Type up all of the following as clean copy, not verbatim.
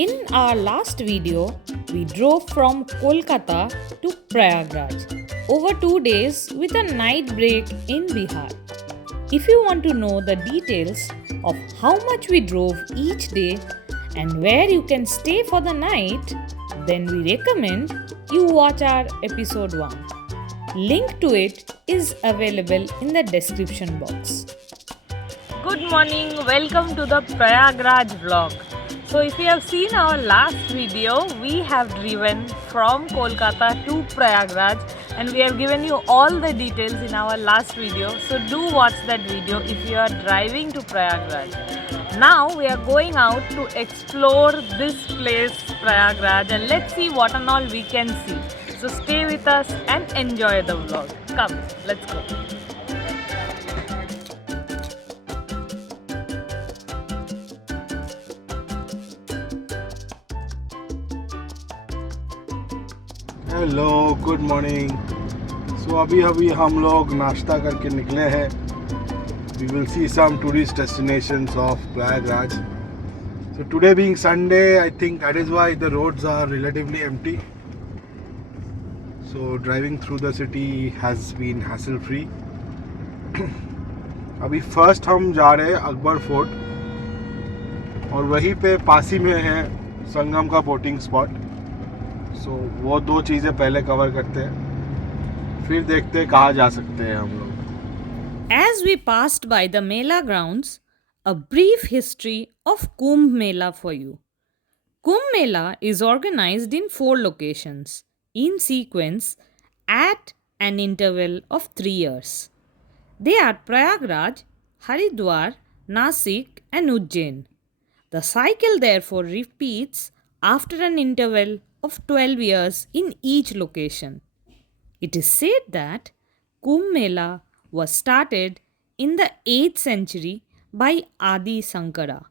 In our last video, we drove from Kolkata to Prayagraj over 2 days with a night break in Bihar. If you want to know the details of how much we drove each day and where you can stay for the night, then we recommend you watch our episode 1. Link to it is available in the description box. Good morning, welcome to the Prayagraj vlog. So if you have seen our last video, we have driven from Kolkata to Prayagraj and we have given you all the details in our last video. So do watch that video if you are driving to Prayagraj. Now we are going out to explore this place Prayagraj and let's see what and all we can see. So stay with us and enjoy the vlog. Come, let's go. Hello good morning so अभी हम लोग नाश्ता करके निकले हैं we will see some tourist destinations of Prayagraj so today being Sunday I think that is why the roads are relatively empty so driving through the city has been hassle free अभी first हम जा रहे हैं Akbar fort और वहीं पे पास ही में है संगम का बोटिंग स्पॉट सो वो दो चीज़ें पहले कवर करते हैं फिर देखते हैं कहाँ जा सकते हैं हम लोग As we passed by the mela grounds, a brief history of Kumbh Mela for you. Kumbh Mela is organized in 4 locations in sequence at an interval of 3 years. They are Prayagraj, Haridwar, Nasik and Ujjain. The cycle therefore repeats after an interval of 12 years in each location. It is said that Kumbh Mela was started in the 8th century by Adi Sankara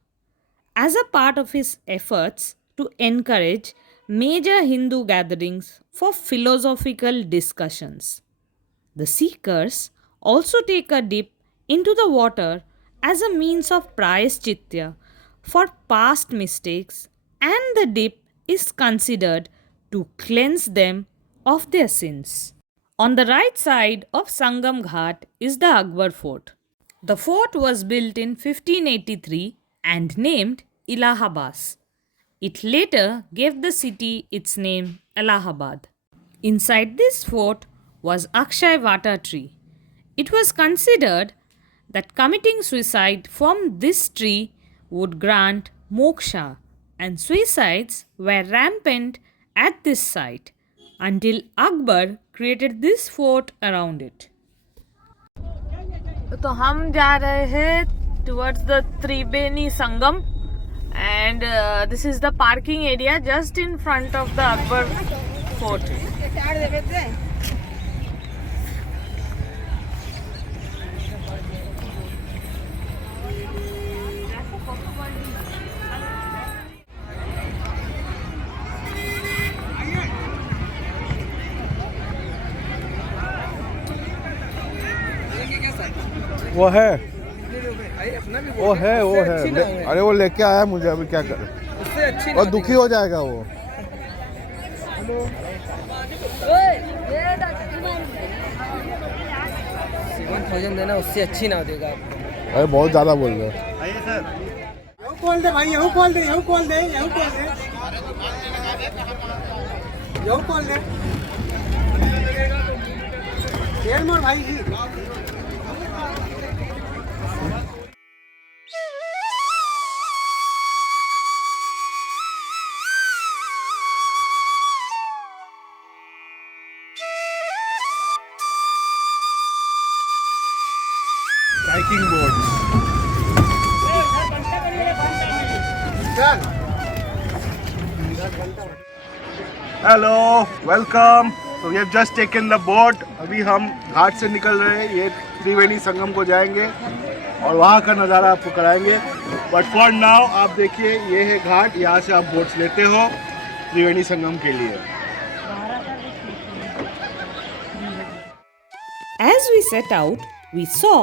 as a part of his efforts to encourage major Hindu gatherings for philosophical discussions. The seekers also take a dip into the water as a means of prayaschitta for past mistakes, and the dip is considered to cleanse them of their sins. On the right side of Sangam Ghat is the Akbar Fort. The fort was built in 1583 and named Allahabad. It later gave the city its name Allahabad. Inside this fort was Akshay Vata tree. It was considered that committing suicide from this tree would grant moksha, and suicides were rampant at this site until Akbar created this fort around it. तो हम जा रहे हैं towards the Triveni Sangam and this is the parking area just in front of the Akbar fort. वो है अरे वो लेके आया मुझे अभी क्या करे और दुखी हो जाएगा वो 7,000 देना उससे अच्छी ना देगा अरे बहुत ज़्यादा बोल रहे हो आइए सर खोल दे भाई यहू खोल दे शेर मोर भाई जी Hiking boards. Hello, welcome. So we have just taken the boat. अभी हम घाट से निकल रहे हैं. ये त्रिवेणी संगम को जाएंगे और वहाँ का नज़ारा आपको कराएंगे. But for now आप देखिए ये है घाट. यहाँ से आप बोट्स लेते हो त्रिवेणी संगम के लिए. As we set out, we saw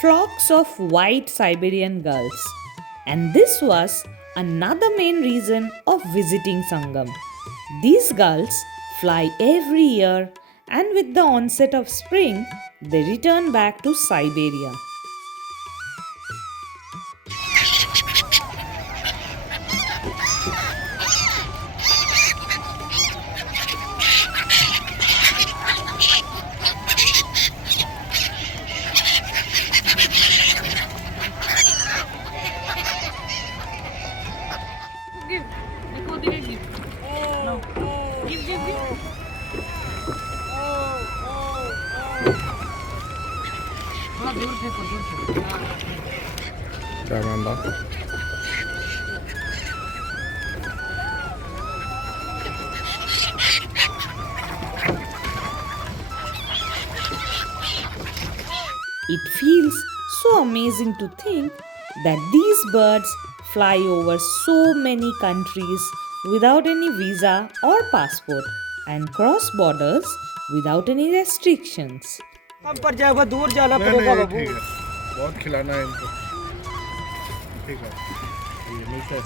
flocks of white Siberian gulls, and this was another main reason of visiting Sangam. These gulls fly every year, and with the onset of spring, they return back to Siberia. It feels so amazing to think that these birds fly over so many countries without any visa or passport and cross borders without any restrictions. कम पर जाएगा दूर जाना नहीं पड़ेगा नहीं बाबू। ठीक है, बहुत खिलाना है इनको। ठीक है, ये मिलता है।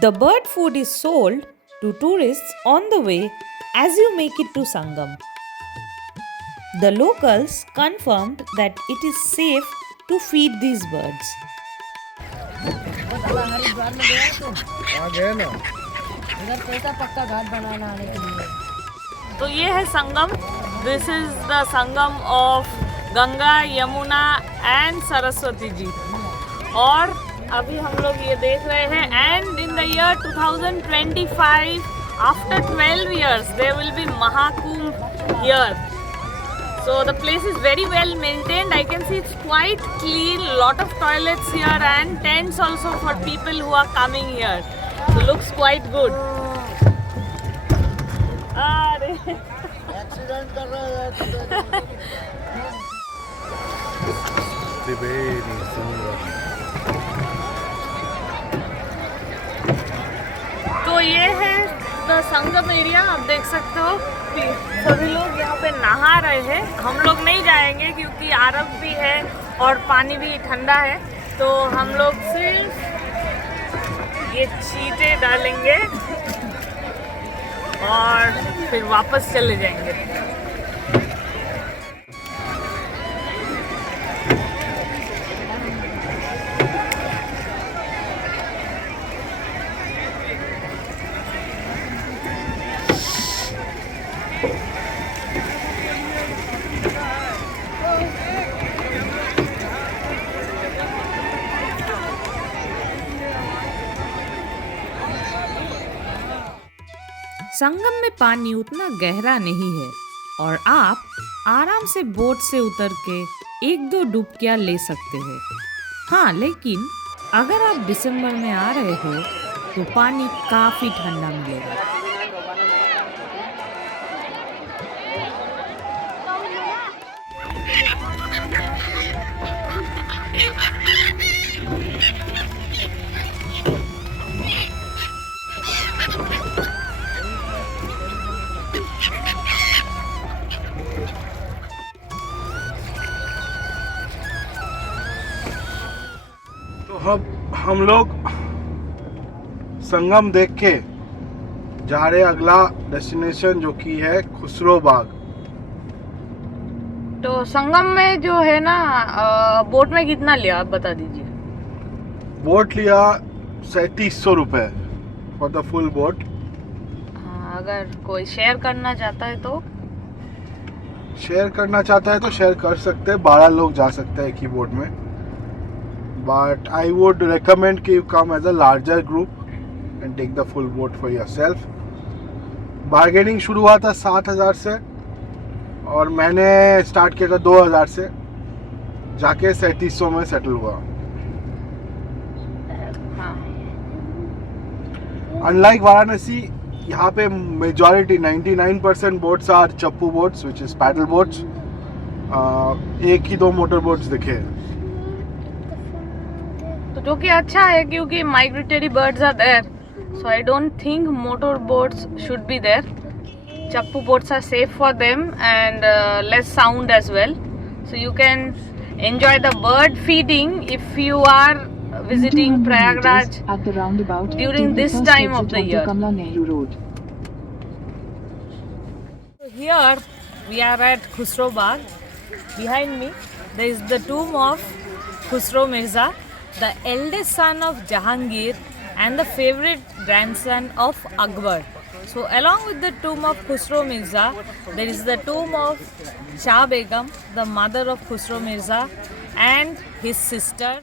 The bird food is sold to tourists on the way as you make it to Sangam. The locals confirmed that it is safe to feed these birds. Haridwar में गया तो आ गए ना। इधर कैसा पक्का घाट बनाना आने के लिए। तो ये है Sangam. This is the Sangam of Ganga, Yamuna and Saraswati ji. और अभी हम लोग ये देख रहे हैं and in the year 2025 after 12 years there will be Mahakumbh here. So the place is very well maintained. I can see it's quite clean. Lot of toilets here and tents also for people who are coming here. So looks quite good. Accident कर रहे हैं। त्रिवेणी संगम। तो ये है the Sangam area. आप देख सकते हो सभी लोग यहाँ पे नहा रहे हैं. हम लोग नहीं जाएंगे क्योंकि आरब भी है और पानी भी ठंडा है. तो हम लोग सिर्फ ये चीटे डालेंगे और फिर वापस चले जाएंगे. संगम में पानी उतना गहरा नहीं है और आप आराम से बोट से उतर के एक दो डुबकियां ले सकते हैं. हाँ, लेकिन अगर आप दिसंबर में आ रहे हो तो पानी काफी ठंडा मिलेगा. हम लोग संगम देख के जा रहे अगला डेस्टिनेशन जो कि है खुसरो बाग. तो संगम में जो है ना बोट में कितना लिया आप बता दीजिए. बोट लिया 3700 रुपये फॉर द फुल बोट. अगर कोई शेयर करना चाहता है तो शेयर कर सकते हैं. 12 लोग जा सकते हैं एक ही बोट में. But I would recommend कि you come as a larger group and take the full boat for yourself. Bargaining शुरू हुआ था 7000 से और मैंने स्टार्ट किया था 2000 से, जाके 3700 में सेटल हुआ. अनलाइक वाराणसी, यहाँ पे मेजॉरिटी 99% बोट्स आर चप्पू boats which is paddle boats. एक ही दो मोटर बोट्स दिखे, तो जो कि अच्छा है क्योंकि migratory birds are there. So I don't think motor boats should be there. Chappu boats are safe for them and less sound as well. So you can enjoy the bird feeding if you are visiting Prayagraj at the roundabout during this time of the year. Nehru Road. Here we are at Khusro Bagh. Behind me there is the tomb of Khusro Mirza, the eldest son of Jahangir and the favorite grandson of Akbar. So along with the tomb of Khusro Mirza, there is the tomb of Shah Begum, the mother of Khusro Mirza, and his sister.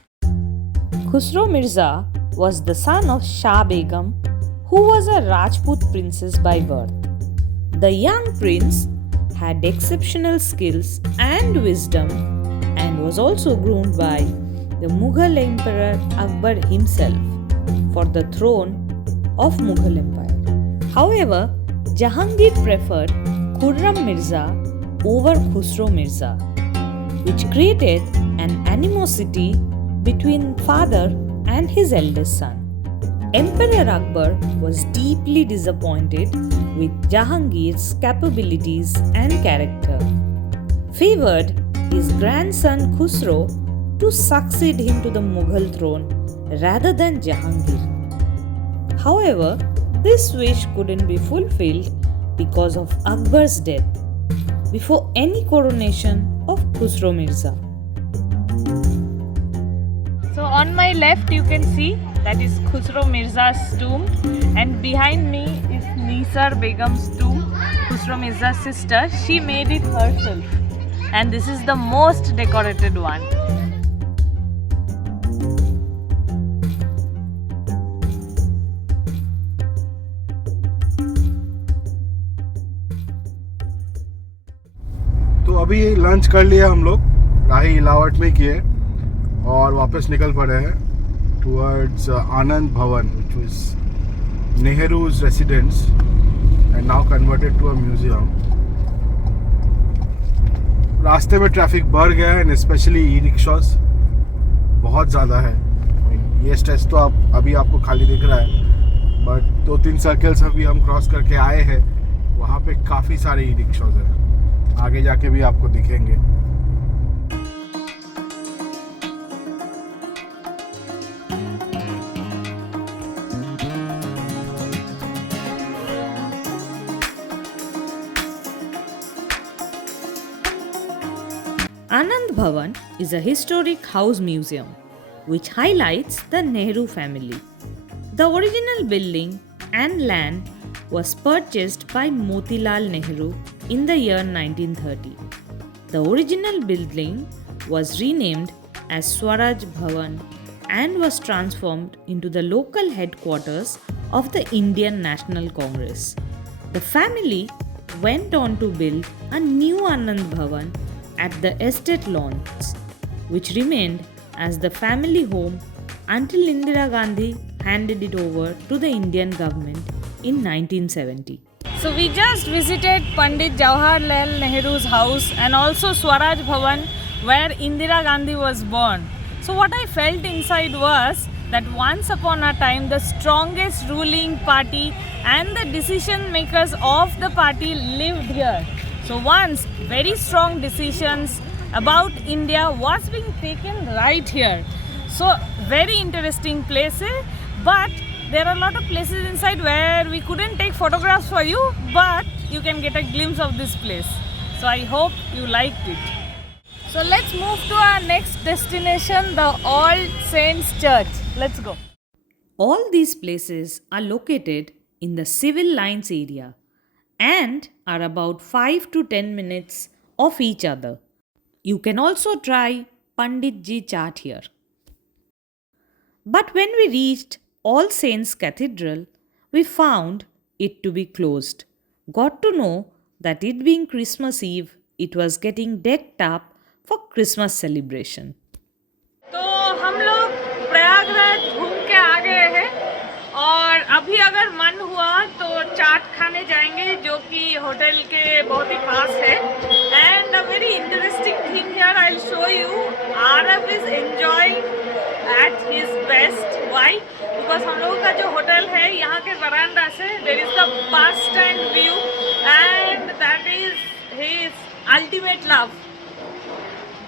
Khusro Mirza was the son of Shah Begum, who was a Rajput princess by birth. The young prince had exceptional skills and wisdom and was also groomed by the Mughal Emperor Akbar himself for the throne of Mughal Empire. However, Jahangir preferred Khurram Mirza over Khusro Mirza, which created an animosity between father and his eldest son. Emperor Akbar was deeply disappointed with Jahangir's capabilities and character, favored his grandson Khusro to succeed him to the Mughal throne rather than Jahangir. However, this wish couldn't be fulfilled because of Akbar's death before any coronation of Khusro Mirza. So on my left you can see that is Khusro Mirza's tomb, and behind me is Nisar Begum's tomb, Khusro Mirza's sister. She made it herself, and this is the most decorated one. तो अभी lunch कर लिया हम लोग, राही इलावट में किए और वापस निकल पड़े हैं towards Anand Bhavan, which was Nehru's residence and now converted to a museum. रास्ते में ट्रैफिक बढ़ गया है, स्पेशली ई रिक्शास बहुत ज़्यादा है. ये स्ट्रेच तो आप अभी आपको खाली दिख रहा है, बट 2-3 सर्कल्स अभी हम क्रॉस करके आए हैं, वहाँ पे काफ़ी सारे ई रिक्शास हैं. आगे जाके भी आपको दिखेंगे. Anand Bhavan is a historic house museum which highlights the Nehru family. The original building and land was purchased by Motilal Nehru in the year 1930. The original building was renamed as Swaraj Bhavan and was transformed into the local headquarters of the Indian National Congress. The family went on to build a new Anand Bhavan at the estate lawns, which remained as the family home until Indira Gandhi handed it over to the Indian government in 1970. So we just visited Pandit Jawaharlal Nehru's house and also Swaraj Bhavan where Indira Gandhi was born. So what I felt inside was that once upon a time the strongest ruling party and the decision makers of the party lived here. So once very strong decisions about India was being taken right here. So very interesting place, but there are a lot of places inside where we couldn't take photographs for you, but you can get a glimpse of this place. So I hope you liked it. So let's move to our next destination, the All Saints Church. Let's go. All these places are located in the civil lines area and are about 5 to 10 minutes of each other. You can also try Pandit Ji Chaat here. But when we reached All Saints Cathedral, we found it to be closed. Got to know that it being Christmas Eve, it was getting decked up for Christmas celebration. तो हम लोग प्रयागराज घूम के आ गए हैं और अभी अगर मन हुआ तो चाट खाने जाएंगे जो कि होटल के बहुत ही पास है. And a very interesting thing here I will show you. Aarav is enjoying at his best. Why? Because हम लोगों का जो होटल है यहाँ के वरांडा से there is the bus stand view and that is his ultimate love,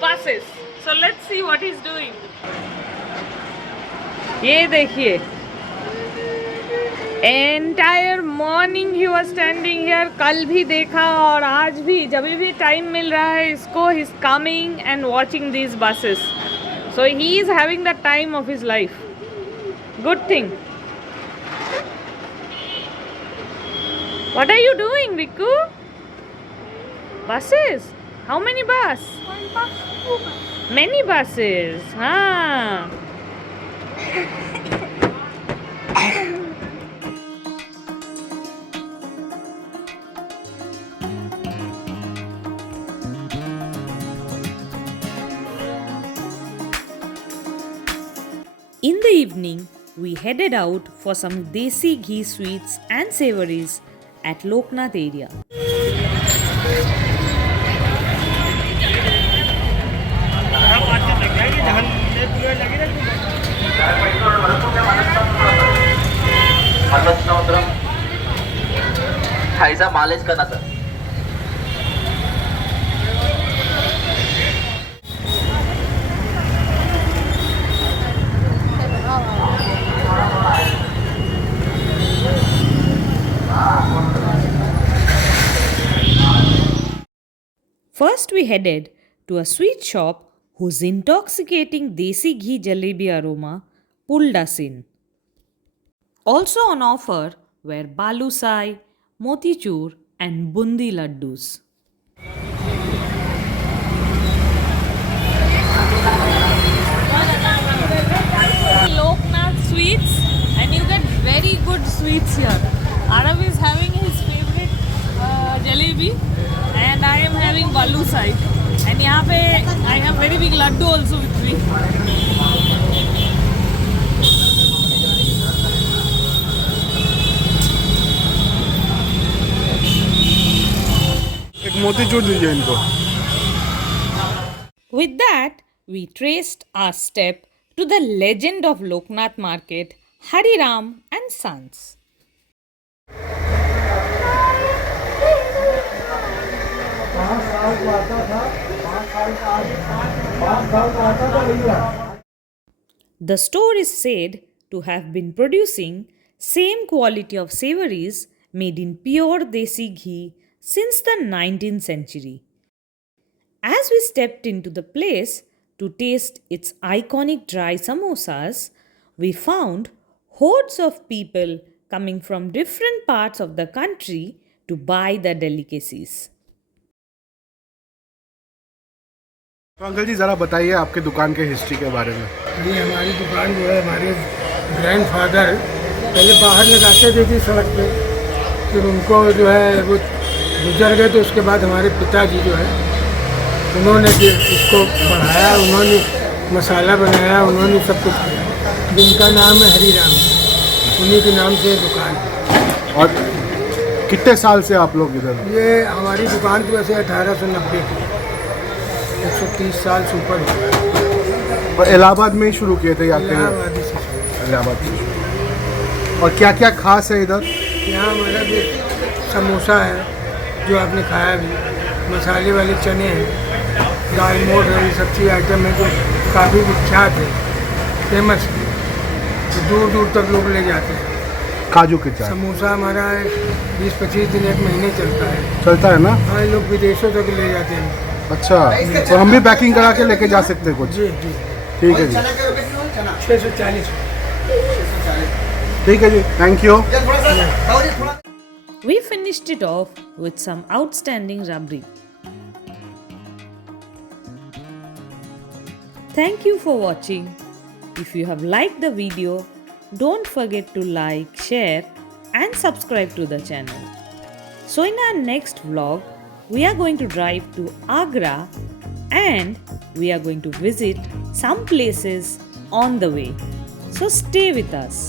buses. So let's see what he's doing. ये देखिए, entire morning he was standing here. कल भी देखा और आज भी, जब भी टाइम मिल रहा है इसको, he is coming and watching these buses. So he is having the time of his life. Good thing. What are you doing, Riku? Buses? How many bus? One bus, two bus. Many buses. Ah. In the evening, we headed out for some desi ghee sweets and savories at Loknath area. ऐसा मालिश करना sir. First, we headed to a sweet shop whose intoxicating desi ghee jalebi aroma pulled us in. Also on offer were balusai, motichur, and bundi laddus. Loknath sweets, and you get very good sweets here. Arav is having his favorite jalebi, and I am having balusai. And यहाँ पे I have very big laddu also with me. एक मोतीचूर दीजिए इनको. With that, we traced our step to the legend of Loknath market, Hariram and Sons. The store is said to have been producing same quality of savories made in pure desi ghee since the 19th century. As we stepped into the place to taste its iconic dry samosas, we found hordes of people coming from different parts of the country to buy the delicacies. तो uncle जी ज़रा बताइए आपके दुकान के history के बारे में. जी हमारी दुकान जो है, हमारे ग्रैंडफादर पहले बाहर लगाते थे जी सड़क पे. फिर उनको जो है वो गुजर गए, तो उसके बाद हमारे पिताजी जो है उन्होंने इसको बढ़ाया, उन्होंने मसाला बनाया, उन्होंने सब कुछ किया. जिनका नाम है हरीराम, उन्हीं के नाम से दुकान है. और कितने साल से आप लोग इधर? ये हमारी दुकान तो वैसे 1890 की, 130 साल से ऊपर हो गया. और इलाहाबाद में ही शुरू किए थे या फिर? इलाहाबाद से शुरू. इलाहाबाद में. और क्या क्या खास है इधर? यहाँ हमारा भी समोसा है जो आपने खाया भी, मसाले वाले चने हैं, दाल मोठ है, ये सब चीज़ आइटम है जो काफ़ी विख्यात है, फेमस है, तो दूर दूर तक लोग ले जाते हैं. काजू के चाय समोसा हमारा 20-25 दिन, एक महीने चलता है ना? हाँ, लोग विदेशों तक ले जाते हैं. अच्छा, तो हम भी पैकिंग करा के लेके जा सकते हैं कुछ? जी जी. ठीक है जी. 640. ठीक है जी, thank you. We finished it off with some outstanding rabri. Thank you for watching. If you have liked the video, don't forget to like, share and subscribe to the channel. So in our next vlog, we are going to drive to Agra and we are going to visit some places on the way. So stay with us.